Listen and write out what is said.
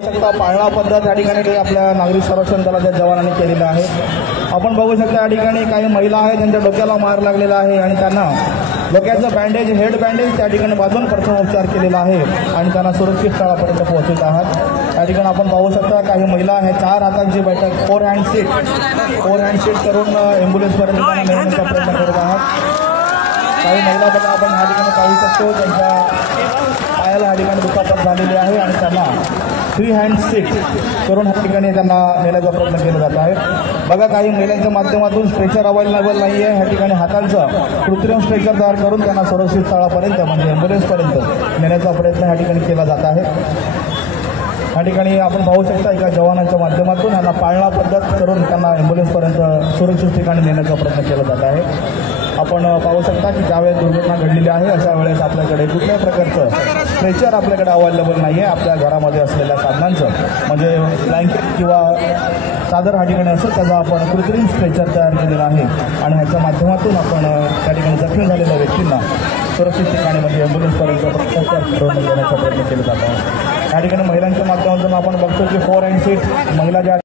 शकता पाळणा पद्धत या ठिकाणी आपल्या नागरिक संरक्षण दलाच्या जवानांनी केलेलं आहे। आपण बघू शकता या ठिकाणी काही महिला आहेत ज्यांच्या डोक्याला मार लागलेला आहे आणि त्यांना डोक्याचं बँडेज हेड बँडेज त्या ठिकाणी बांधून प्रथम उपचार केलेला आहे आणि त्यांना सुरक्षित स्थळापर्यंत पोहोचवत आहात। या ठिकाणी आपण पाहू शकता काही महिला आहे 4 हातांची बैठक 4 हँड सीट करून एम्ब्युलन्सपर्यंत त्यांना नेण्याचा प्रयत्न करत आहात। काही महिला बघा आपण या ठिकाणी पाहू शकतो त्यांच्या पायाला या ठिकाणी दुखापत झालेली आहे आणि त्यांना 3 हँड सीट करून या ठिकाणी त्यांना नेण्याचा प्रयत्न केला जात आहे। बघा काही महिलांच्या माध्यमातून स्ट्रेचर अवेलेबल नाही आहे, या ठिकाणी हातांचं कृत्रिम स्ट्रेचर तयार करून त्यांना सुरक्षित स्थळापर्यंत म्हणजे एम्ब्युलन्सपर्यंत नेण्याचा प्रयत्न या ठिकाणी केला जात आहे। या ठिकाणी आपण पाहू शकता एका जवानाच्या माध्यमातून यांना पाळणा पद्धत करून त्यांना एम्ब्युलन्सपर्यंत सुरक्षित ठिकाणी नेण्याचा प्रयत्न केला जात आहे। आपण पाहू शकता की ज्यावेळेस दुर्घटना घडलेली आहे अशा वेळेस आपल्याकडे कुठल्याही प्रकारचं स्ट्रेचर आपल्याकडे अवेलेबल नाही आहे। आपल्या घरामध्ये असलेल्या साधनांचं म्हणजे ब्लँकेट किंवा चादर या ठिकाणी असेल त्याचा आपण कृत्रिम स्ट्रेचर तयार केलेला आहे आणि ह्याच्या माध्यमातून आपण त्या ठिकाणी जखमी झालेल्या व्यक्तींना सुरक्षित ठिकाणी म्हणजे एम्ब्युलन्सपर्यंत करून नेण्याचा प्रयत्न केला जात आहे। या ठिकाणी महिलांच्या माध्यमातून आपण बघतो की 4 हँड सीट महिला ज्या